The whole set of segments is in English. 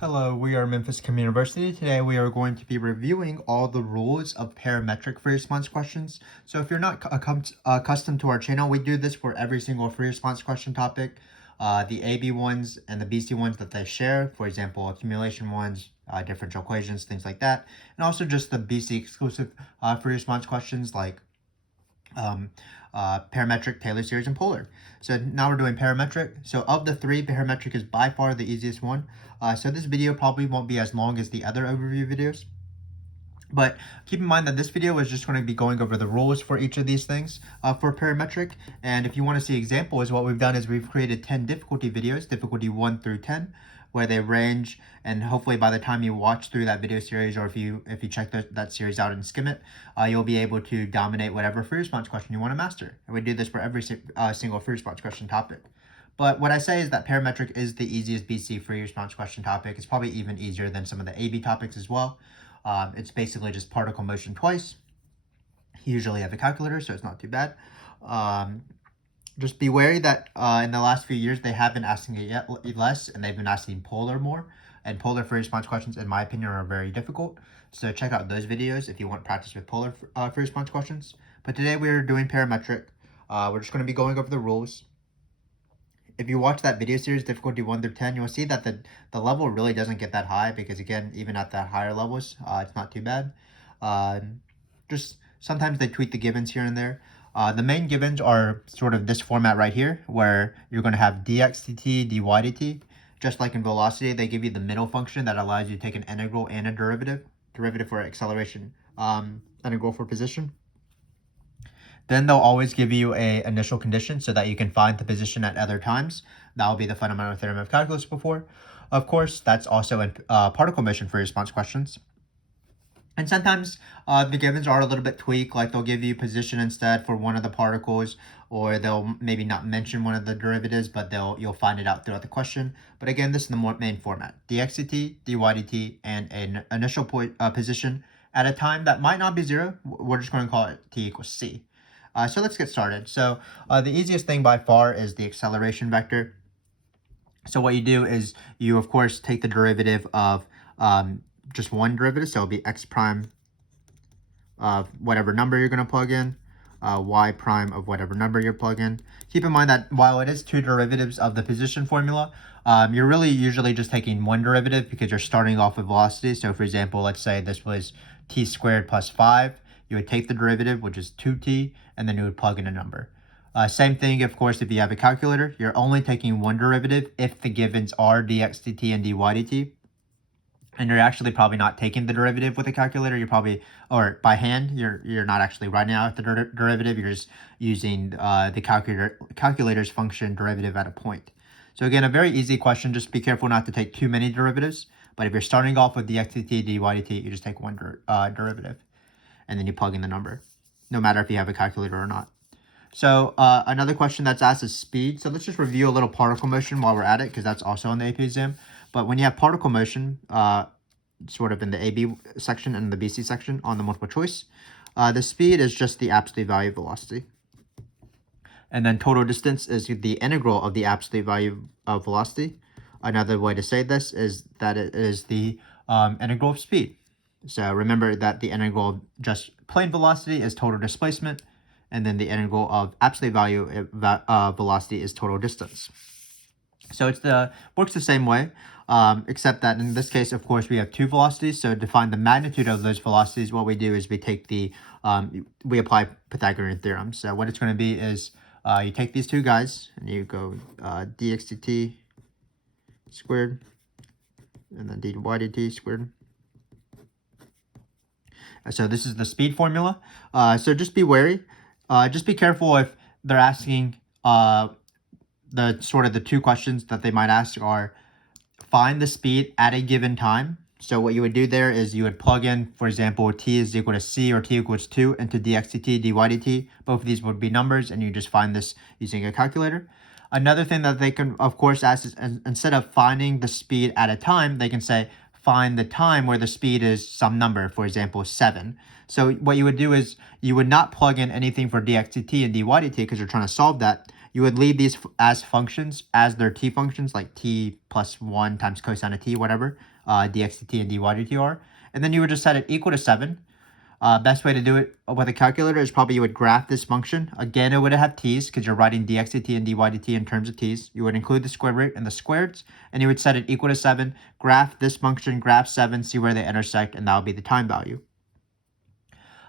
Hello, we are Memphis Community University. Today we are going to be reviewing all the rules of parametric free response questions. So if you're not accustomed to our channel, we do this for every single free response question topic. The AB ones and the BC ones that they share, for example, accumulation ones, differential equations, things like that. And also just the BC exclusive free response questions like parametric, Taylor series, and polar. So now we're doing parametric. So of the three, parametric is by far the easiest one. So this video probably won't be as long as the other overview videos. But keep in mind that this video is just going to be going over the rules for each of these things for parametric. And if you want to see examples, what we've done is we've created 10 difficulty videos, difficulty 1 through 10, where they range, and hopefully by the time you watch through that video series, or if you check that series out and skim it, you'll be able to dominate whatever free response question you want to master. And we do this for every single free response question topic. But what I say is that parametric is the easiest BC free response question topic. It's probably even easier than some of the AB topics as well. It's basically just particle motion twice. You usually have a calculator, so it's not too bad. Just be wary that in the last few years, they have been asking it less, and they've been asking polar more. And polar free response questions, in my opinion, are very difficult. So check out those videos if you want practice with polar free response questions. But today we're doing parametric. We're just going to be going over the rules. If you watch that video series, difficulty 1 through 10, you'll see that the level really doesn't get that high because, again, even at that higher levels, it's not too bad. Just sometimes they tweak the givens here and there. The main givens are sort of this format right here, where you're going to have dx dt, dy dt. Just like in velocity, they give you the middle function that allows you to take an integral and a derivative for acceleration, integral for position. Then they'll always give you a initial condition so that you can find the position at other times. That will be the fundamental theorem of calculus before. Of course, that's also in particle motion free response questions. And sometimes the givens are a little bit tweaked, like they'll give you position instead for one of the particles, or they'll maybe not mention one of the derivatives, but you'll find it out throughout the question. But again, this is the main format: dx dt, dy dt, and an initial position at a time that might not be 0. We're just going to call it t equals c. So let's get started. So the easiest thing by far is the acceleration vector. So what you do is you, of course, take the derivative of just one derivative. So it'll be x prime of whatever number you're going to plug in, y prime of whatever number you're plugging in. Keep in mind that while it is two derivatives of the position formula, you're really usually just taking one derivative because you're starting off with velocity. So for example, let's say this was t squared plus 5. You would take the derivative, which is 2t, and then you would plug in a number. Same thing, of course, if you have a calculator. You're only taking one derivative if the givens are dx dt and dy dt. And you're actually probably not taking the derivative with a calculator. You're probably, or by hand, you're not actually writing out the derivative. You're just using the calculator's function derivative at a point. So again, a very easy question. Just be careful not to take too many derivatives. But if you're starting off with dx dt, dy dt, you just take one derivative. And then you plug in the number, no matter if you have a calculator or not. So another question that's asked is speed. So let's just review a little particle motion while we're at it, because that's also on the AP exam. But when you have particle motion, sort of in the AB section and the BC section on the multiple choice, the speed is just the absolute value of velocity. And then total distance is the integral of the absolute value of velocity. Another way to say this is that it is the integral of speed. So remember that the integral of just plain velocity is total displacement, and then the integral of absolute value of velocity is total distance. So it's works the same way, except that in this case, of course, we have two velocities. So to find the magnitude of those velocities, what we do is we take we apply Pythagorean theorem. So what it's going to be is you take these two guys and you go dx dt squared, and then dy dt squared. So this is the speed formula. So just be wary. Just be careful if they're asking the two questions that they might ask are find the speed at a given time. So what you would do there is you would plug in, for example, t is equal to c or t equals 2 into dx dt, dy dt. Both of these would be numbers, and you just find this using a calculator. Another thing that they can, of course, ask is instead of finding the speed at a time, they can say, find the time where the speed is some number, for example, 7. So what you would do is you would not plug in anything for dx dt and dy dt because you're trying to solve that. you would leave these as functions, as their t functions, like t plus 1 times cosine of t, whatever, dx dt and dy dt are. And then you would just set it equal to 7. Best way to do it with a calculator is probably you would graph this function. Again, it would have t's because you're writing dx dt and dy dt in terms of t's. You would include the square root and the squareds, and you would set it equal to 7, graph this function, graph 7, see where they intersect, and that would be the time value.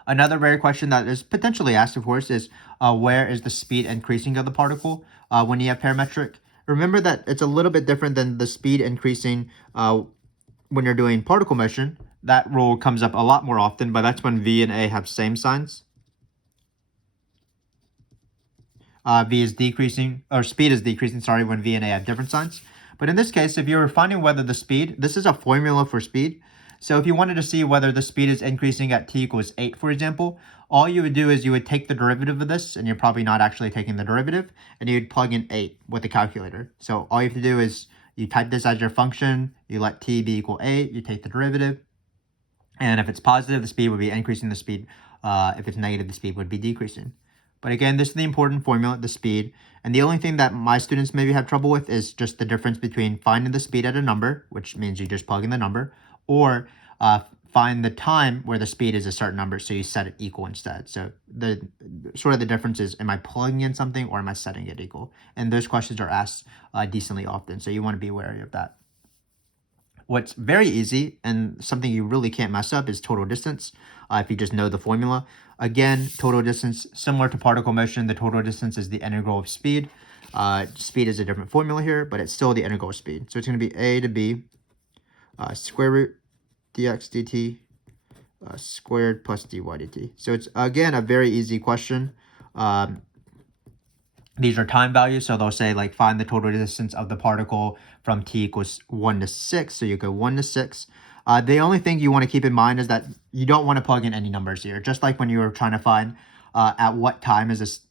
Another rare question that is potentially asked, of course, is where is the speed increasing of the particle when you have parametric? Remember that it's a little bit different than the speed increasing when you're doing particle motion. That rule comes up a lot more often, but that's when V and A have same signs. V is decreasing, or speed is decreasing, sorry, when V and A have different signs. But in this case, if you're finding whether the speed, this is a formula for speed. So if you wanted to see whether the speed is increasing at t equals 8, for example, all you would do is you would take the derivative of this, and you're probably not actually taking the derivative, and you would plug in 8 with the calculator. So all you have to do is you type this as your function, you let t be equal 8, you take the derivative, and if it's positive, the speed would be increasing the speed. If it's negative, the speed would be decreasing. But again, this is the important formula, the speed. And the only thing that my students maybe have trouble with is just the difference between finding the speed at a number, which means you just plug in the number, or find the time where the speed is a certain number, so you set it equal instead. So the sort of the difference is, am I plugging in something or am I setting it equal? And those questions are asked decently often, so you want to be wary of that. What's very easy and something you really can't mess up is total distance if you just know the formula. Again, total distance, similar to particle motion, the total distance is the integral of speed. Speed is a different formula here, but it's still the integral of speed. So it's going to be a to b square root dx dt squared plus dy dt. So it's, again, a very easy question. These are time values, so they'll say, like, find the total distance of the particle from t equals 1 to 6. So you go 1 to 6. The only thing you want to keep in mind is that you don't want to plug in any numbers here. Just like when you were trying to find at what time is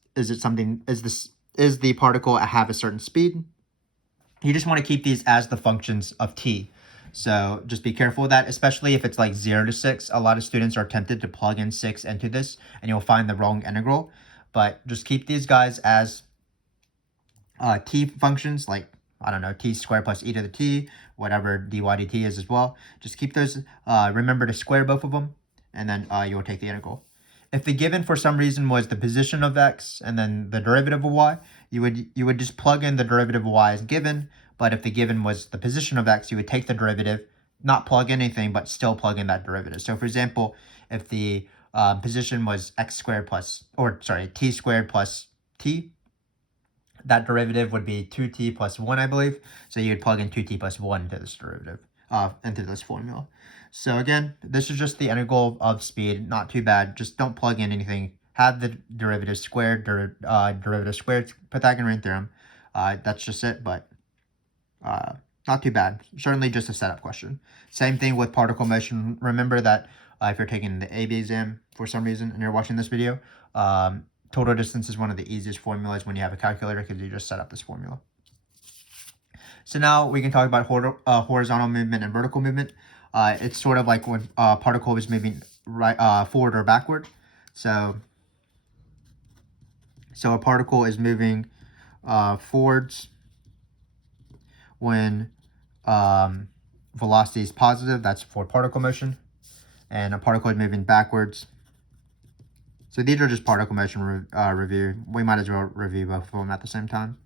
the particle have a certain speed. You just want to keep these as the functions of t. So just be careful of that, especially if it's like 0 to 6. A lot of students are tempted to plug in 6 into this, and you'll find the wrong integral. But just keep these guys as t functions, like, I don't know, t squared plus e to the t, whatever dy dt is as well. Just keep those, remember to square both of them, and then you'll take the integral. If the given for some reason was the position of x and then the derivative of y, you would just plug in the derivative of y as given. But if the given was the position of x, you would take the derivative, not plug anything, but still plug in that derivative. So for example, if the position was x squared plus, or sorry, t squared plus t, that derivative would be 2t plus 1, I believe. So you would plug in 2t plus 1 into this derivative, into this formula. So again, this is just the integral of speed. Not too bad. Just don't plug in anything. Have the derivative squared, derivative squared, Pythagorean theorem. That's just it, but not too bad. Certainly just a setup question. Same thing with particle motion. Remember that if you're taking the AB exam for some reason and you're watching this video, total distance is one of the easiest formulas when you have a calculator because you just set up this formula. So now we can talk about horizontal movement and vertical movement. It's sort of like when a particle is moving right, forward or backward. So a particle is moving forwards when velocity is positive. That's for particle motion. And a particle is moving backwards. So these are just particle motion review. We might as well review both of them at the same time.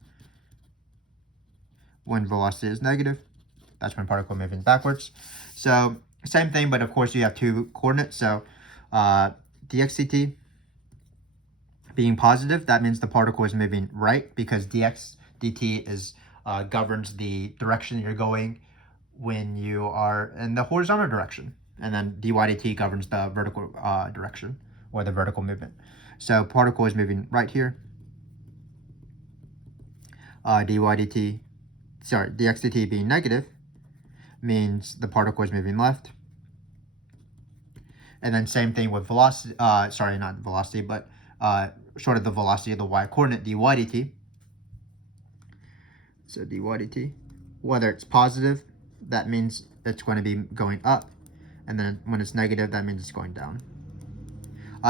When velocity is negative, that's when particle moving backwards. So same thing, but of course you have two coordinates. So dx dt being positive, that means the particle is moving right because dx dt is governs the direction you're going when you are in the horizontal direction. And then dy dt governs the vertical direction, or the vertical movement. So particle is moving right here. Dx dt being negative means the particle is moving left. And then same thing with velocity, sorry, not velocity, but sort of the velocity of the y coordinate, dy dt. So dy dt, whether it's positive, that means it's going to be going up. And then when it's negative, that means it's going down.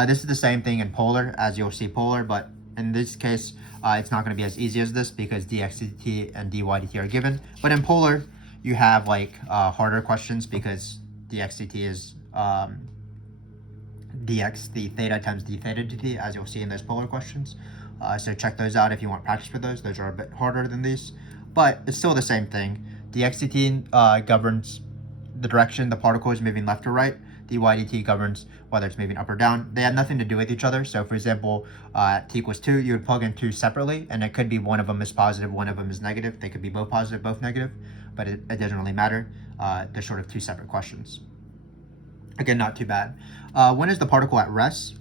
This is the same thing in polar, as you'll see polar, but In this case, it's not going to be as easy as this because dx dt and dy dt are given. But in polar, you have like harder questions because dx dt is dx the theta times d theta dt, as you'll see in those polar questions. So check those out if you want practice for those. Those are a bit harder than these, but it's still the same thing. Dx dt governs the direction the particle is moving left or right. Dy dt governs whether it's moving up or down. They have nothing to do with each other. So for example, t equals 2, you would plug in 2 separately, and it could be one of them is positive, one of them is negative. They could be both positive, both negative, but it doesn't really matter. They're sort of 2 separate questions. Again, not too bad. When is the particle at rest?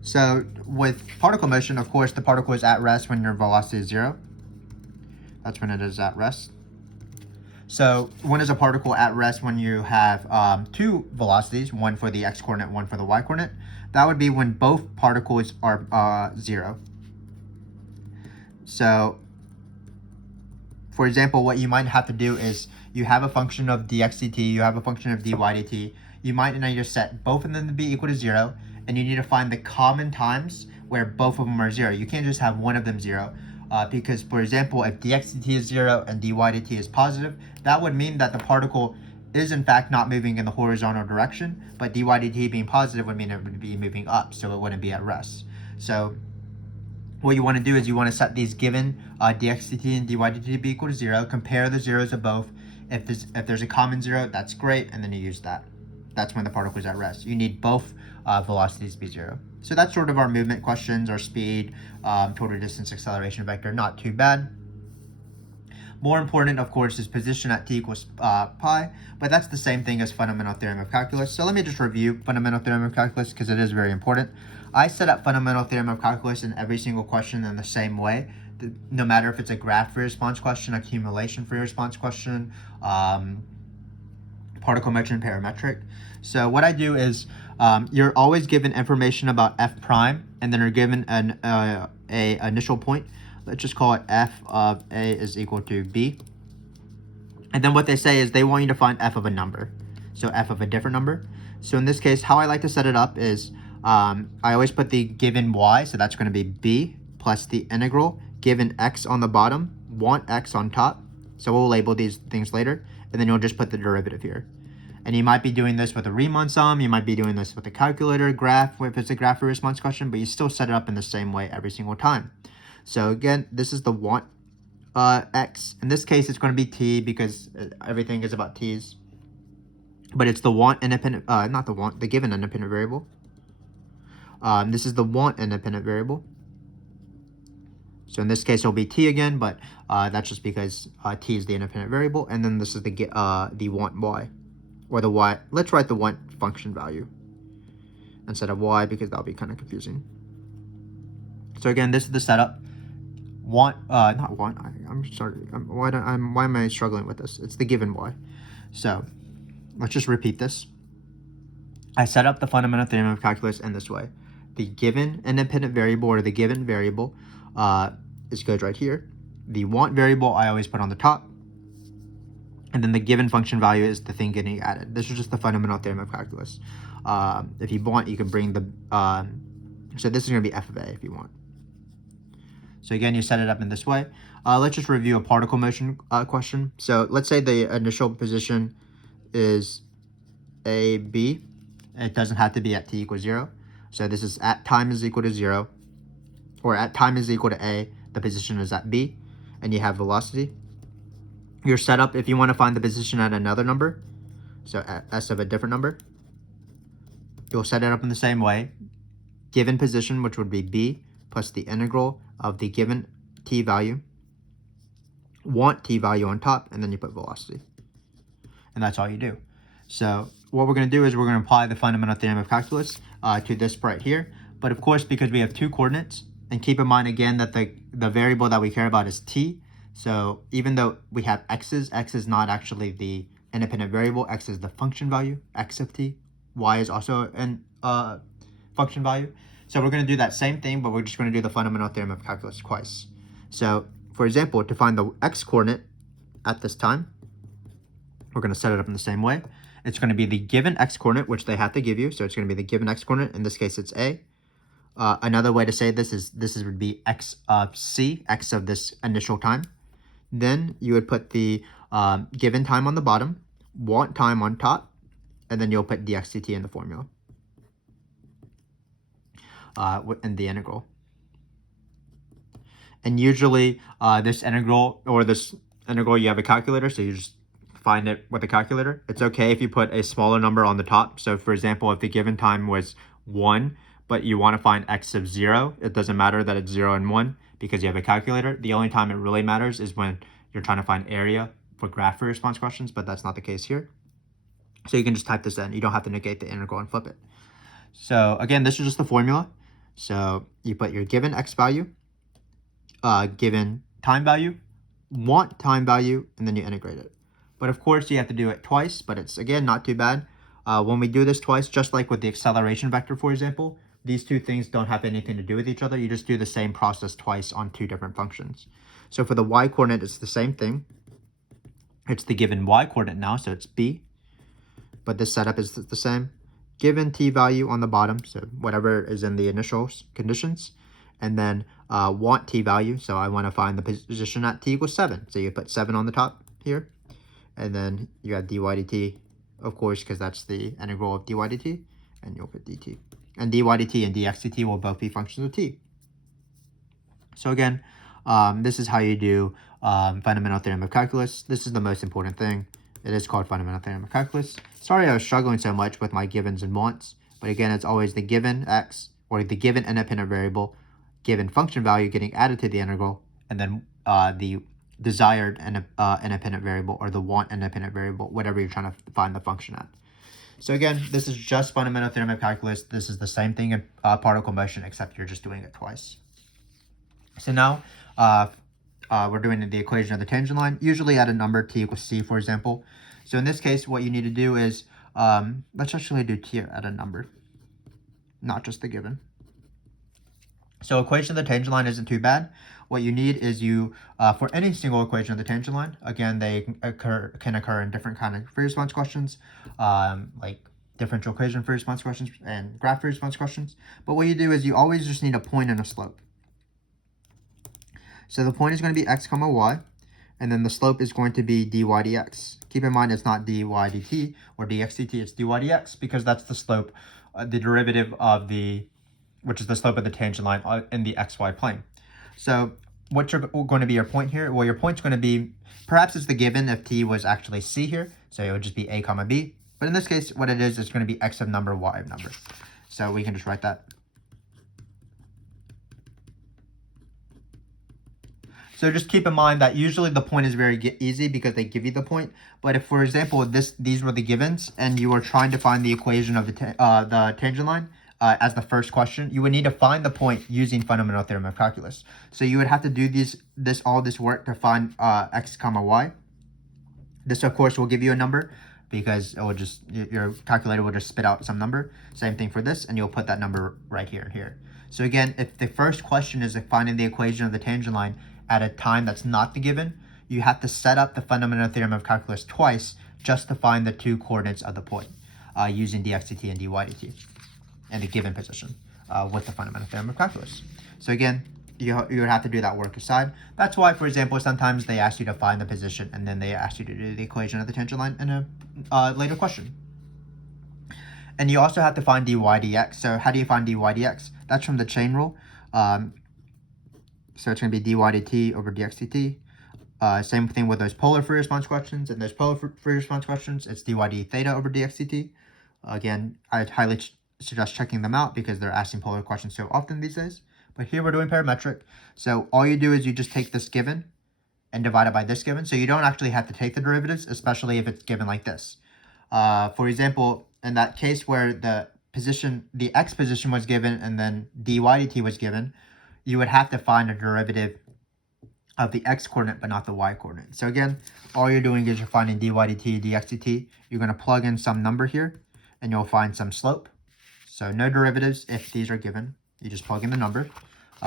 So with particle motion, of course, the particle is at rest when your velocity is 0. That's when it is at rest. So when is a particle at rest? When you have 2 velocities, one for the x-coordinate, one for the y-coordinate. That would be when both particles are 0. So for example, what you might have to do is you have a function of dx dt, you have a function of dy dt. You might need to set both of them to be equal to 0, and you need to find the common times where both of them are 0. You can't just have one of them 0. Because, for example, if dx dt is 0 and dy dt is positive, that would mean that the particle is in fact not moving in the horizontal direction, but dy dt being positive would mean it would be moving up, so it wouldn't be at rest. So what you want to do is you want to set these given dx dt and dy dt to be equal to 0, compare the zeros of both. If there's a common 0, that's great, and then you use that. That's when the particle is at rest. You need both velocities to be 0. So that's sort of our movement questions, our speed, total distance, acceleration vector. Not too bad. More important, of course, is position at t equals pi, but that's the same thing as fundamental theorem of calculus. So let me just review fundamental theorem of calculus because it is very important. I set up fundamental theorem of calculus in every single question in the same way. No matter if it's a graph free response question, accumulation free response question, particle motion, parametric. So what I do is you're always given information about f prime, and then you're given an initial point. Let's just call it f of a is equal to b. And then what they say is they want you to find f of a number. So f of a different number. So in this case, how I like to set it up is I always put the given y, so that's going to be b plus the integral given x on the bottom, want x on top. So we'll label these things later, and then you'll just put the derivative here. And you might be doing this with a Riemann sum, you might be doing this with a calculator, graph, if it's a graph free response question, but you still set it up in the same way every single time. So again, this is the want x. In this case, it's going to be t because everything is about t's. But it's the want independent, not the want, the given independent variable. This is the want independent variable. So in this case, it'll be t again, but that's just because t is the independent variable. And then this is the want y, or the y. Let's write the want function value instead of y because that'll be kind of confusing. So again, this is the setup. Not want. I'm sorry. Why am I struggling with this? It's the given y. So let's just repeat this. I set up the fundamental theorem of calculus in this way. The given independent variable, or the given variable, goes right here. The want variable I always put on the top, and then the given function value is the thing getting added. This is just the fundamental theorem of calculus. If you want, you can bring the so this is going to be f of a if you want. So again, you set it up in this way. Let's just review a particle motion question. So let's say the initial position is a, b. It doesn't have to be at t equals 0. So this is at time is equal to 0, or at time is equal to a, the position is at b, and you have velocity. Your setup, if you want to find the position at another number, so at s of a different number, you'll set it up in the same way. Given position, which would be b, plus the integral of the given t value, want t value on top, and then you put velocity. And that's all you do. So what we're going to do is we're going to apply the fundamental theorem of calculus to this right here. But of course, because we have 2 coordinates, and keep in mind again that the variable that we care about is t. So even though we have x's, x is not actually the independent variable. X is the function value, x of t. Y is also an function value. So we're going to do that same thing, but we're just going to do the fundamental theorem of calculus twice. So for example, to find the x coordinate at this time, we're going to set it up in the same way. it's going to be the given x-coordinate, which they have to give you. So it's going to be the given x-coordinate. In this case, it's a. Another way to say would be x of c, x of this initial time. Then you would put the given time on the bottom, want time on top, and then you'll put dx/dt in the formula, in the integral. And usually this integral, you have a calculator, so you just find it with a calculator. It's okay if you put a smaller number on the top. So for example, if the given time was 1, but you want to find x of 0, it doesn't matter that it's 0 and 1 because you have a calculator. The only time it really matters is when you're trying to find area for graph free response questions, but that's not the case here. So you can just type this in. You don't have to negate the integral and flip it. So again, this is just the formula. So you put your given x value, given time value, want time value, and then you integrate it. But of course, you have to do it twice, but it's, again, not too bad. When we do this twice, just like with the acceleration vector, for example, these two things don't have anything to do with each other. You just do the same process twice on two different functions. So for the y-coordinate, it's the same thing. It's the given y-coordinate now, so it's b. But this setup is the same. Given t value on the bottom, so whatever is in the initial conditions. And then want t value, so I want to find the position at t equals 7. So you put 7 on the top here. And then you have dy dt, of course, because that's the integral of dy dt. And you'll put dt. And dy dt and dx dt will both be functions of t. So again, this is how you do fundamental theorem of calculus. This is the most important thing. It is called fundamental theorem of calculus. Sorry I was struggling so much with my givens and wants. But again, it's always the given x, or the given independent variable, given function value getting added to the integral, and then the desired independent variable, or the want independent variable, whatever you're trying to find the function at. So again, this is just fundamental theorem of calculus. This is the same thing in particle motion, except you're just doing it twice. So now we're doing the equation of the tangent line, usually at a number t equals c, for example. So in this case, what you need to do is, let's actually do t at a number, not just the given. So equation of the tangent line isn't too bad. What you need is for any single equation of the tangent line, again, they can occur in different kind of free response questions, like differential equation free response questions and graph free response questions. But what you do is you always just need a point and a slope. So the point is going to be x comma y, and then the slope is going to be dy dx. Keep in mind it's not dy dt or dx dt, it's dy dx, because that's the slope, the derivative of which is the slope of the tangent line in the xy plane. So what's going to be your point here? Well, your point's going to be, perhaps it's the given if t was actually c here, so it would just be a comma b. But in this case, what it is, it's going to be x of number, y of number. So we can just write that. So just keep in mind that usually the point is very easy because they give you the point. But if, for example, these were the givens and you were trying to find the equation of the tangent line as the first question, you would need to find the point using fundamental theorem of calculus. So you would have to do all this work to find x comma y. This, of course, will give you a number because it will your calculator will just spit out some number. Same thing for this, and you'll put that number right here and here. So again, if the first question is finding the equation of the tangent line at a time that's not the given, you have to set up the fundamental theorem of calculus twice just to find the two coordinates of the point using dx dt and dy dt in the given position with the fundamental theorem of calculus. So again, you would have to do that work aside. That's why, for example, sometimes they ask you to find the position and then they ask you to do the equation of the tangent line in a later question. And you also have to find dy dx. So how do you find dy dx? That's from the chain rule. So it's going to be dy dt over dx dt. Same thing with those polar free response questions. And those polar free response questions, it's dy d theta over dx dt. Again, I'd highly suggest checking them out because they're asking polar questions so often these days. But here we're doing parametric. So all you do is you just take this given and divide it by this given. So you don't actually have to take the derivatives, especially if it's given like this. For example, in that case where the x position was given and then dy dt was given, you would have to find a derivative of the x coordinate but not the y coordinate. So again, all you're doing is you're finding dy dt, dx dt. You're going to plug in some number here and you'll find some slope. So no derivatives if these are given. You just plug in the number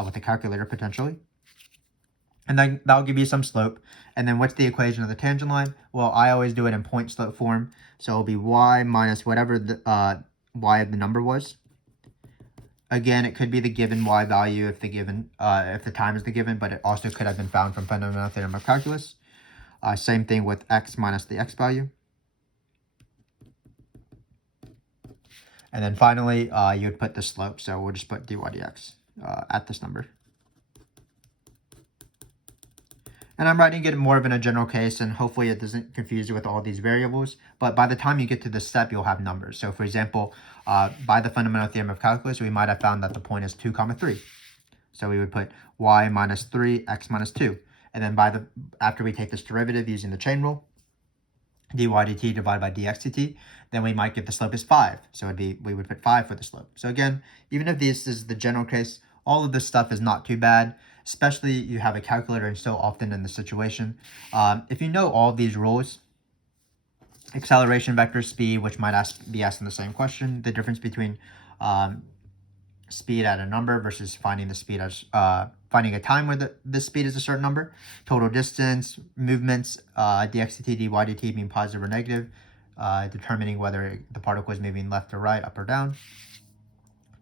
with a calculator potentially. And then that'll give you some slope. And then what's the equation of the tangent line? Well, I always do it in point slope form. So it'll be y minus whatever the y of the number was. Again, it could be the given y value if the time is the given, but it also could have been found from fundamental theorem of calculus. Same thing with x minus the x value. And then finally, you would put the slope. So we'll just put dy dx at this number. And I'm writing it more of in a general case, and hopefully it doesn't confuse you with all these variables. But by the time you get to this step, you'll have numbers. So for example, by the fundamental theorem of calculus, we might have found that the point is 2, 3. So we would put y minus 3, x minus 2. And then after we take this derivative using the chain rule, dy dt divided by dx dt, then we might get the slope is 5. So we would put 5 for the slope. So again, even if this is the general case, all of this stuff is not too bad, especially you have a calculator and so often in the situation. If you know all of these rules, acceleration, vector, speed, which might be asked in the same question, the difference between speed at a number versus finding the speed as finding a time where the speed is a certain number, total distance, movements, dx dt, dy dt being positive or negative, determining whether the particle is moving left or right, up or down.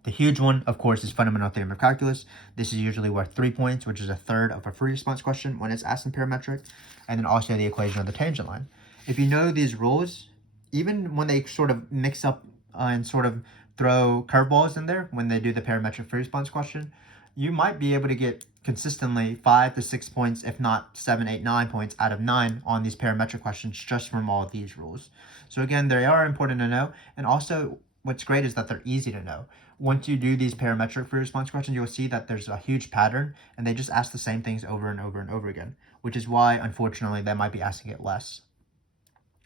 The huge one, of course, is fundamental theorem of calculus. This is usually worth 3 points, which is a third of a free response question when it's asked in parametric, and then also the equation of the tangent line. If you know these rules, even when they sort of mix up and sort of throw curveballs in there when they do the parametric free response question, you might be able to get consistently 5 to 6 points, if not 7, 8, 9 points out of 9 on these parametric questions just from all of these rules. So again, they are important to know, and also what's great is that they're easy to know. Once you do these parametric free response questions, you'll see that there's a huge pattern, and they just ask the same things over and over and over again, which is why, unfortunately, they might be asking it less,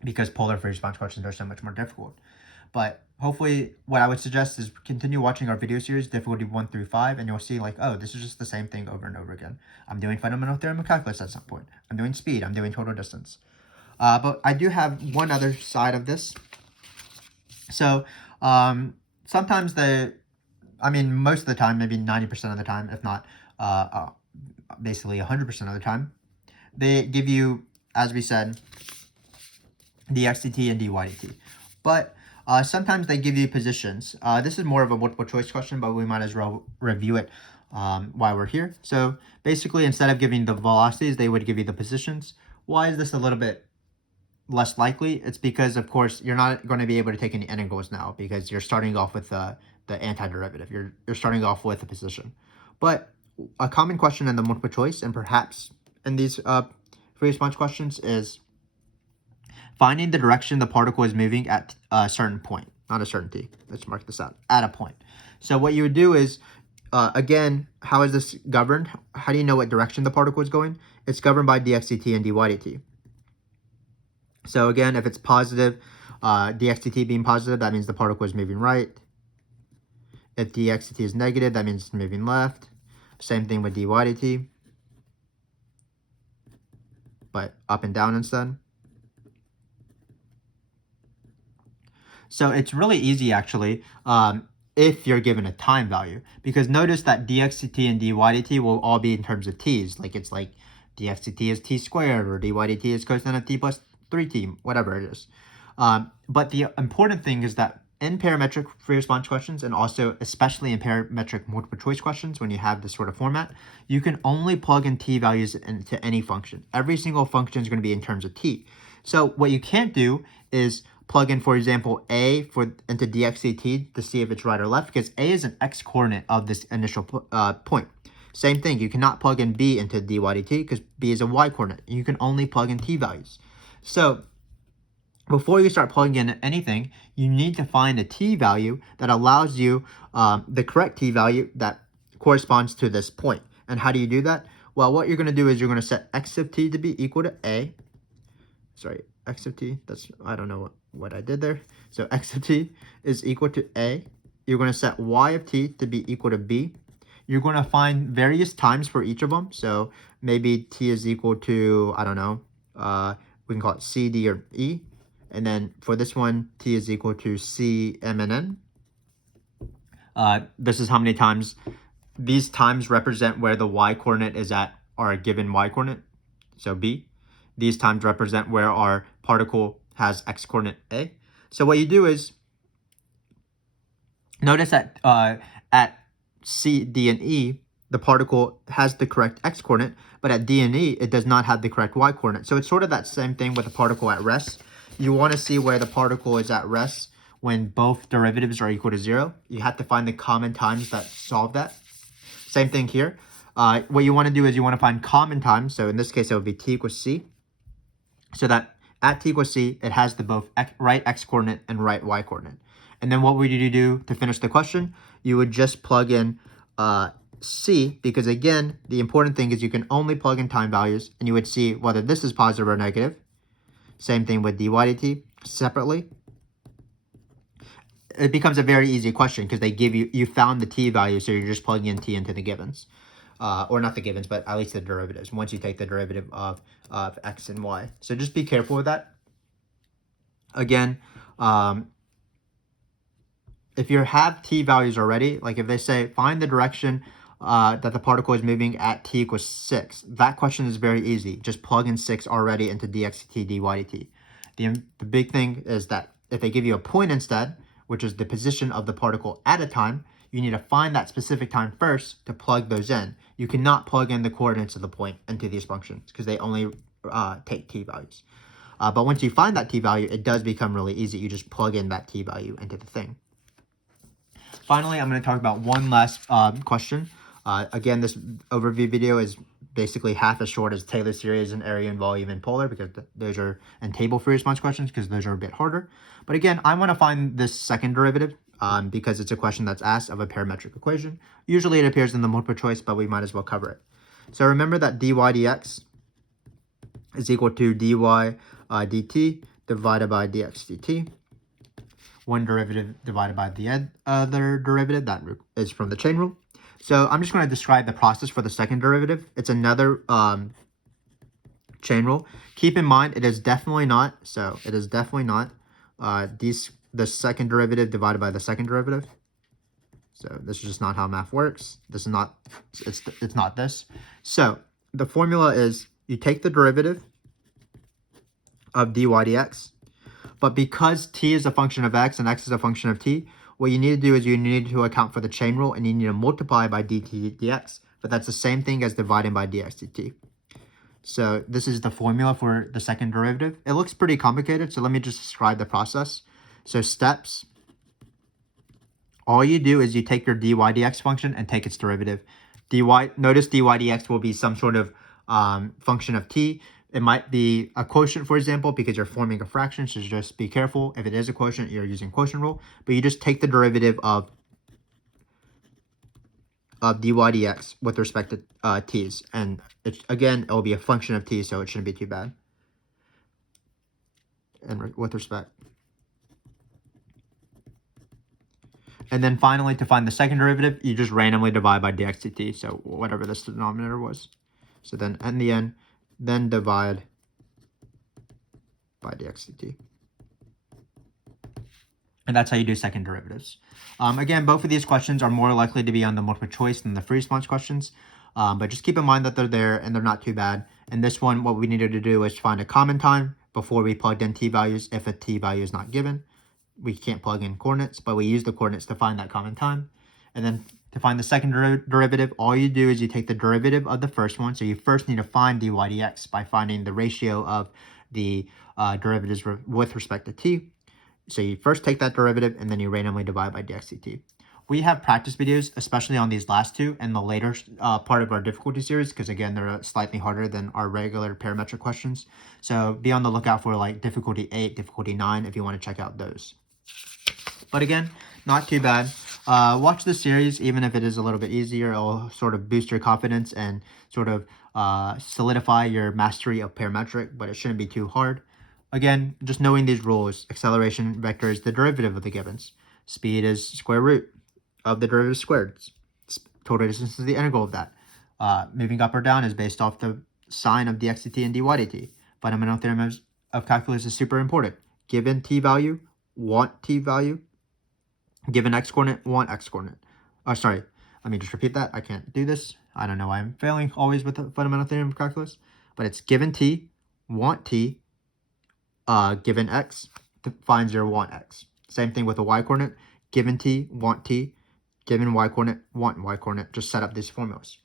because polar free response questions are so much more difficult. But hopefully, what I would suggest is continue watching our video series, difficulty 1 through 5, and you'll see like, oh, this is just the same thing over and over again. I'm doing fundamental theorem of calculus at some point. I'm doing speed. I'm doing total distance. But I do have one other side of this. So sometimes most of the time, maybe 90% of the time, if not basically 100% of the time, they give you, as we said, dx dt and dy dt. But sometimes they give you positions. This is more of a multiple choice question, but we might as well review it while we're here. So basically, instead of giving the velocities, they would give you the positions. Why is this a little bit less likely? It's because, of course, you're not going to be able to take any integrals now because you're starting off with the antiderivative. You're starting off with a position. But a common question in the multiple choice, and perhaps in these free response questions, is finding the direction the particle is moving at a certain point, not a certain t. Let's mark this out, at a point. So what you would do is, again, how is this governed? How do you know what direction the particle is going? It's governed by dx dt and dy dt. So again, if it's positive, dx dt being positive, that means the particle is moving right. If dx dt is negative, that means it's moving left. Same thing with dy dt, but up and down instead. So it's really easy, actually, if you're given a time value. Because notice that dx dt and dy dt will all be in terms of t's. Like it's like dx dt is t squared, or dy dt is cosine of t plus 3t, whatever it is. But the important thing is that in parametric free response questions, and also especially in parametric multiple choice questions, when you have this sort of format, you can only plug in t values into any function. Every single function is going to be in terms of t. So what you can't do is plug in, for example, a into dx dt to see if it's right or left, because a is an x coordinate of this initial point. Same thing, you cannot plug in b into dy dt because b is a y coordinate. You can only plug in t values. So before you start plugging in anything, you need to find a t value that allows you the correct t value that corresponds to this point. And how do you do that? Well, what you're going to do is you're going to set x of t to be equal to a. Sorry, x of t, I don't know what I did there. So x of t is equal to a. You're going to set y of t to be equal to b. You're going to find various times for each of them. So maybe t is equal to, I don't know, we can call it c, d, or e. And then for this one, t is equal to c, m, and n. This is how many times. These times represent where the y coordinate is at our given y coordinate, so b. these times represent where our particle has x coordinate A. So what you do is, notice that at C, D, and E, the particle has the correct x coordinate, but at D and E, it does not have the correct y coordinate. So it's sort of that same thing with the particle at rest. You want to see where the particle is at rest when both derivatives are equal to 0. You have to find the common times that solve that. Same thing here. What you want to do is you want to find common times. So in this case, it would be t equals c. So that at t equals c, it has the both right x coordinate and right y coordinate. And then what would you do to finish the question? You would just plug in c, because again, the important thing is you can only plug in time values, and you would see whether this is positive or negative. Same thing with dy dt separately. It becomes a very easy question because they give you found the t value, so you're just plugging in t into the givens. Or not the givens, but at least the derivatives, once you take the derivative of x and y. So just be careful with that. Again, if you have t values already, like if they say find the direction that the particle is moving at t equals 6, that question is very easy. Just plug in 6 already into dxt dy dt. The big thing is that if they give you a point instead, which is the position of the particle at a time, you need to find that specific time first to plug those in. You cannot plug in the coordinates of the point into these functions because they only take t values. But once you find that t value, it does become really easy. You just plug in that t value into the thing. Finally, I'm going to talk about one last question. Again, this overview video is basically half as short as Taylor series and area and volume and polar, because those are, and table free response questions, because those are a bit harder. But again, I want to find this second derivative because it's a question that's asked of a parametric equation. Usually it appears in the multiple choice, but we might as well cover it. So remember that dy dx is equal to dy dt divided by dx dt. One derivative divided by the other derivative, that is from the chain rule. So I'm just going to describe the process for the second derivative. It's another chain rule. Keep in mind, it is definitely not, the second derivative divided by the second derivative. So this is just not how math works. This is not, it's not this. So the formula is you take the derivative of dy dx, but because t is a function of x and x is a function of t, what you need to do is you need to account for the chain rule, and you need to multiply by dt dx, but that's the same thing as dividing by dx dt. So this is the formula for the second derivative. It looks pretty complicated, so let me just describe the process. So steps, all you do is you take your dy dx function and take its derivative. Notice dy dx will be some sort of function of t. It might be a quotient, for example, because you're forming a fraction, so just be careful. If it is a quotient, you're using quotient rule. But you just take the derivative of dy dx with respect to t's. And again, it will be a function of t, so it shouldn't be too bad. And with respect. And then finally, to find the second derivative, you just randomly divide by dx dt, so whatever this denominator was. So then in the end, then divide by dx dt. And that's how you do second derivatives. Again, both of these questions are more likely to be on the multiple choice than the free response questions. But just keep in mind that they're there and they're not too bad. And this one, what we needed to do is find a common time before we plugged in t values. If a t value is not given, we can't plug in coordinates, but we use the coordinates to find that common time. And then to find the second derivative, all you do is you take the derivative of the first one. So you first need to find dy dx by finding the ratio of the derivatives with respect to t. So you first take that derivative and then you randomly divide by dx dt. We have practice videos, especially on these last two and the later part of our difficulty series, because again, they're slightly harder than our regular parametric questions. So be on the lookout for like difficulty 8, difficulty 9 if you want to check out those. But again, not too bad. Watch the series, even if it is a little bit easier. It'll sort of boost your confidence and sort of solidify your mastery of parametric, but it shouldn't be too hard. Again, just knowing these rules: acceleration vector is the derivative of the givens. Speed is square root of the derivative squared. Total distance is the integral of that. Moving up or down is based off the sign of dx dt and dy dt. Fundamental theorem of calculus is super important. Given t value, want t value. Given x coordinate, want x coordinate. Oh, sorry. Let me just repeat that. I can't do this. I don't know why I'm failing always with the fundamental theorem of calculus. But it's given t, want t, given x, to find 0, want x. Same thing with a y-coordinate, given t, want t, given y-coordinate, want y-coordinate. Just set up these formulas.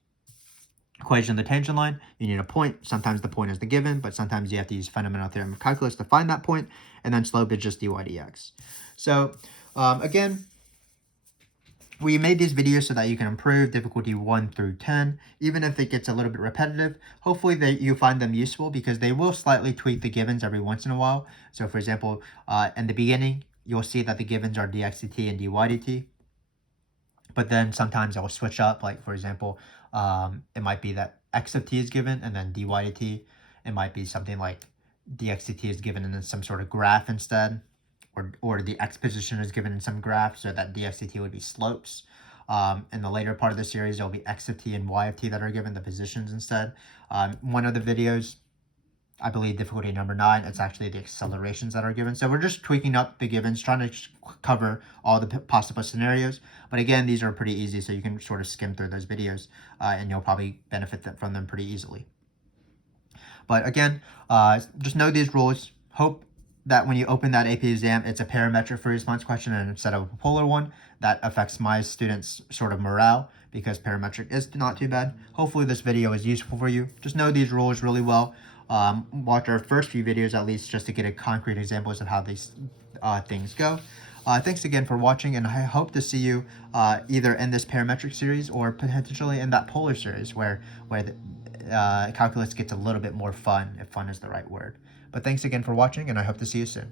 Equation of the tangent line, you need a point. Sometimes the point is the given, but sometimes you have to use fundamental theorem of calculus to find that point, and then slope is just dy dx. So again, we made these videos so that you can improve difficulty 1 through 10, even if it gets a little bit repetitive. Hopefully that you find them useful, because they will slightly tweak the givens every once in a while. So for example, in the beginning, you'll see that the givens are dx dt and dy dt. But then sometimes I'll switch up, like for example, it might be that x of t is given and then dy dt. It might be something like dx dt is given in some sort of graph instead, or the x position is given in some graph, so that dx dt would be slopes. In the later part of the series, there'll be x of t and y of t that are given, the positions instead. One of the videos, I believe difficulty number 9, it's actually the accelerations that are given. So we're just tweaking up the givens, trying to cover all the possible scenarios. But again, these are pretty easy, so you can sort of skim through those videos, and you'll probably benefit from them pretty easily. But again, just know these rules. Hope that when you open that AP exam, it's a parametric free response question and instead of a polar one. That affects my students' sort of morale, because parametric is not too bad. Hopefully this video is useful for you. Just know these rules really well. Watch our first few videos at least, just to get a concrete examples of how these things go. Thanks again for watching, and I hope to see you either in this parametric series or potentially in that polar series, where the calculus gets a little bit more fun, if fun is the right word. But thanks again for watching, and I hope to see you soon.